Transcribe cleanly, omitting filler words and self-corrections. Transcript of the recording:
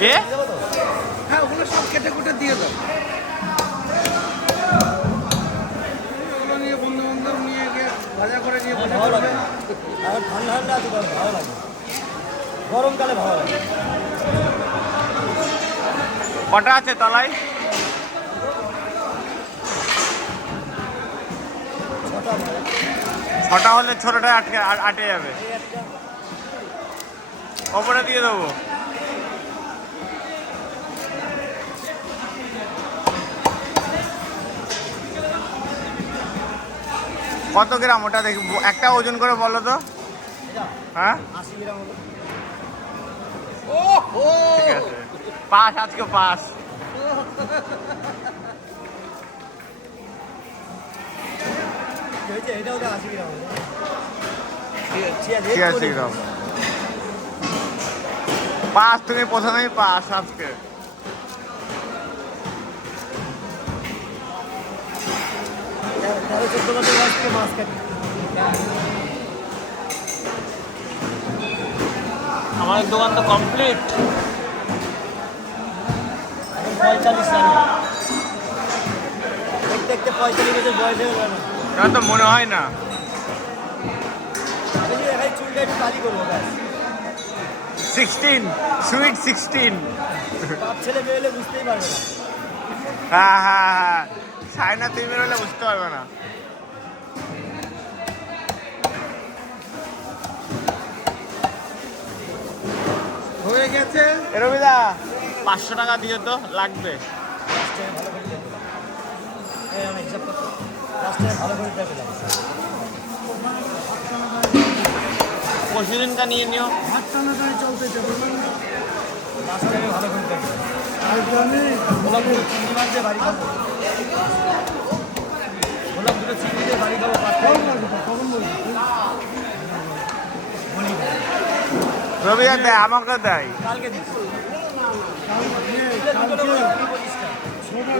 কে? হ্যাঁ, ওগুলো সব কেটে কুটে দিয়ে দাও। ওগুলো নিয়ে বন্ধু বান্ধব নিয়ে গিয়ে ভাজা করে নিয়ে ভাজা করবে। আর ঠান্ডা ঠান্ডা আছে, ভালো লাগে, গরমকালে ভালো লাগে। কটা আছে তলায়? ছটা হলে ছোটটা আটে যাবে। ওপরে দিয়ে দেবো। কত গ্রাম ওটা দেখি, একটা ওজন করে বলো তো। হ্যাঁ 80 গ্রাম হলো। ঠিক আছে, পাস আজকে পাস। এটাও তো 80 গ্রাম হলো। 86 গ্রাম পাস, তুমি প্রথমেই পাস আজকে। তাহলে 14 বছর বয়স থেকে মাছ কাটি। আমাদের দোকান তো কমপ্লিট। 45 সালে দেখতে দেখতে 45 বছর বয়স হয়ে গেল। এটা তো মনে হয় না। এখানে চুলটা একটু কালি করবো ব্যাস। 16 সুইট 16। বাপ ছেলে মেয়ে হলে বুঝতেই পারবে না। হ্যাঁ হ্যাঁ হ্যাঁ, সাইনা তুমি বেরোলে বুঝতে পারবে না। হয়ে গেছে। রবিদা 500 টাকা দিও তো, লাগবে। ভালো করে দেখবে, আমি হিসাব করতে লাস্টে ভালো করে দেখবে। পরশু দিনটা নিয়ে নিও। হাত টানাটানি চলতেছে, বললাম না? লাস্টে ভালো করে দেখবে। গোলাপ দুটো চিংড়ি মাছ দিয়ে বাড়ি খাবো। গোলাপ দুটো চিংড়ি দিয়ে বাড়ি খাবো। রবিদা দেয়, আমাকে দেয়। কালকে দিচ্ছি। কালকে ছোট ছোট